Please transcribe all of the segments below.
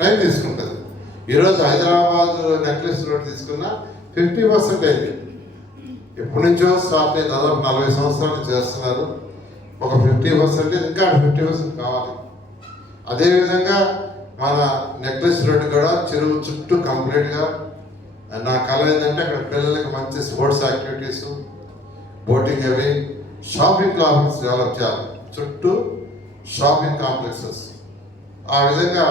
Time తీసుకుంటుంది. ఈరోజు Hyderabad necklace road తీసుకున్న ఫిఫ్టీ పర్సెంట్ అయింది. ఎప్పటి నుంచో స్టార్ట్ అయ్యి దాదాపు నలభై సంవత్సరాలు చేస్తున్నారు. ఒక ఫిఫ్టీ పర్సెంట్ ఇంకా ఫిఫ్టీ పర్సెంట్ కావాలి. అదేవిధంగా మన నెక్లెస్ రోడ్ కూడా చెరువు చుట్టూ కంప్లీట్గా నా కళ ఏంటంటే అక్కడ పిల్లలకి మంచి స్పోర్ట్స్ యాక్టివిటీస్ బోటింగ్ అవి షాపింగ్ కాంప్లెక్స్ డెవలప్ చేయాలి. చుట్టూ షాపింగ్ కాంప్లెక్సెస్. ఆ విధంగా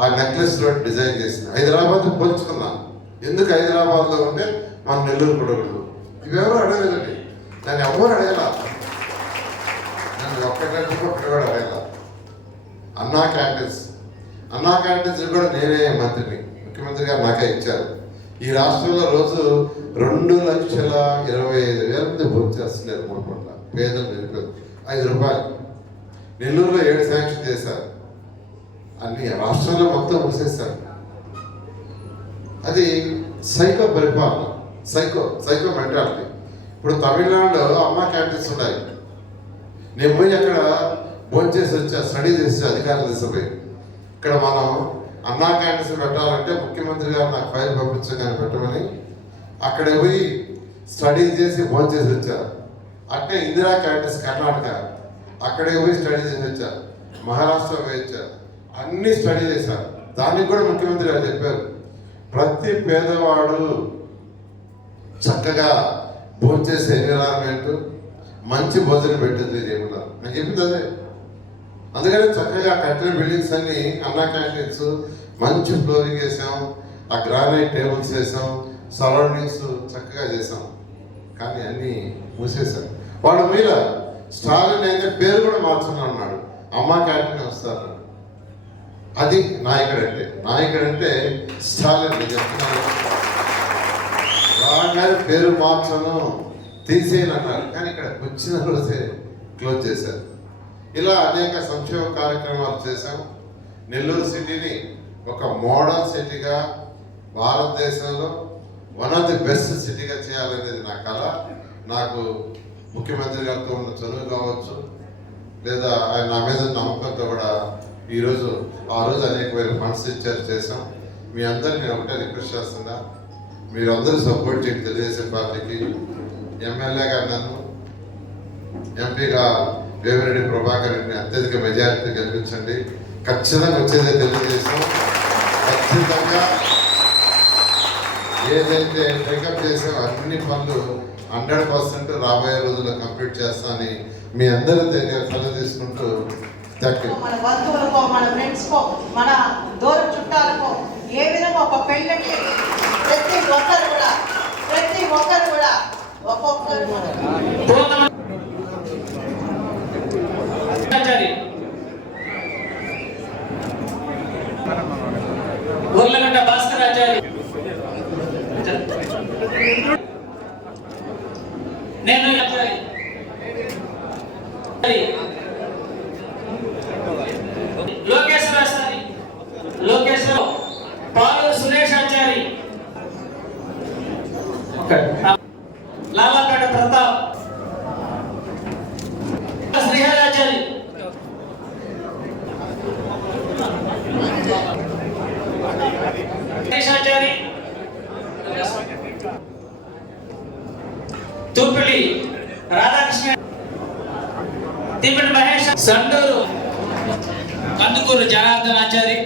ఆ నెక్లెస్ రోడ్ డిజైన్ చేసింది హైదరాబాద్ పోల్చుకున్నా ఎందుకు హైదరాబాద్లో ఉంటే మన నెల్లూరు కూడా ఇవెవరు అడగలేదండి. దాన్ని ఎవరు అడగలా? నన్ను ఒక్కటంటే ఒక్కటి కూడా అడగలా. అన్నా క్యాంటీన్స్ అన్నా క్యాంటీన్స్ కూడా నేనే మంత్రిని. ముఖ్యమంత్రి గారు నాకే ఇచ్చారు. ఈ రాష్ట్రంలో రోజు రెండు లక్షల ఇరవై ఐదు వేల మంది భోజనం చేస్తున్నారు మూడు పట్ల పేదలు నిరుపేదలు. ఐదు రూపాయలు. నెల్లూరులో ఏడు శాంక్షన్ చేశారు. అన్ని రాష్ట్రంలో మొత్తం మూసేస్తారు. అది సైకో పరిపాలన సైకో సైకో మెంటాలిటీ ఇప్పుడు తమిళనాడులో అమ్మ క్యాంటీన్స్ ఉన్నాయి. నేను పోయి అక్కడ భోజనం చేసి వచ్చా స్టడీ చేసి అధికారులు తీసుకుపోయి ఇక్కడ మనం అన్నా క్యాంటీన్స్ పెట్టాలంటే ముఖ్యమంత్రి గారు నాకు ఫైల్ పంపించగానే పెట్టమని అక్కడ పోయి స్టడీ చేసి భోజనం చేసి వచ్చారు అంటే ఇందిరా క్యాంటీన్స్ కర్ణాటక. అక్కడే పోయి స్టడీ చేసి వచ్చారు మహారాష్ట్ర పోయి వచ్చారు అన్ని స్టడీ చేశారు. దానికి కూడా ముఖ్యమంత్రి గారు చెప్పారు. ప్రతి పేదవాడు చక్కగా భోజనం చేసే ఎన్విరాన్మెంట్ మంచి భోజనం పెట్టింది దేవుడు నాకు చెప్పింది అదే. అందుకని చక్కగా కట్టిన బిల్డింగ్స్ అన్ని అన్నా క్యాంటీన్స్ మంచి ఫ్లోరింగ్ వేసాం ఆ గ్రానైట్ టేబుల్స్ వేసాం సరౌండింగ్స్ చక్కగా చేసాం కానీ అన్నీ మూసేశాం వాడు మీద స్టాలిన్ అయితే పేరు కూడా మార్చుకుని ఉన్నాడు అమ్మ క్యాంటీన్ వస్తారు అది నాయకుడు అంటే నాయకుడు అంటే స్టాలిన్ నేను చెప్తున్నాను రాగానే పేరు మార్చను తీసేయను అన్నారు కానీ ఇక్కడ వచ్చిన రోజే క్లోజ్ చేశారు. ఇలా అనేక సంక్షేమ కార్యక్రమాలు చేశాం. నెల్లూరు సిటీని ఒక మోడల్ సిటీగా భారతదేశంలో వన్ ఆఫ్ ది బెస్ట్ సిటీగా చేయాలనేది నా కళ నాకు ముఖ్యమంత్రి గారితో ఉన్న చదువు కావచ్చు లేదా ఆయన నా మీద నమ్మకంతో కూడా ఈరోజు ఆ రోజు అనేకమైన ఫండ్స్ ఇచ్చారు చేశాం. మీ అందరిని నేను ఒకటే రిక్వెస్ట్ చేస్తున్నా. మీరందరూ సపోర్ట్ చేయండి తెలుగుదేశం పార్టీకి. ఎమ్మెల్యే గారు నన్ను ఎంపీగా వేమిరెడ్డి ప్రభాకర్ రెడ్డిని అత్యధిక మెజారిటీ గెలిపించండి. ఖచ్చితంగా వచ్చేదే తెలుగుదేశం. ఖచ్చితంగా ఏదైతే టేకప్ చేసే అన్ని పనులు హండ్రెడ్ పర్సెంట్ రాబోయే రోజుల్లో కంప్లీట్ చేస్తానని మీ అందరి తెలియ సలహా తీసుకుంటూ మన బంధువులకో మన ఫ్రెండ్స్కో మన దూర చుట్టాలకో ఏ విధంగా ఒక పెళ్ళంటే ప్రతి ఒక్కరు కూడా ప్రతి ఒక్కరు కూడా ఒక్కొక్కరు ఉర్లగడ్డ భాస్కర్ ఆచారి. నేను ఆచారి. లాలాపేట ప్రతాప్ శ్రీహరాచారి గణేశాచారి తూపిలి రాధాకృష్ణ తిప్పటి మహేష్ సండూరు కందుకూరు జనార్దన్ ఆచారి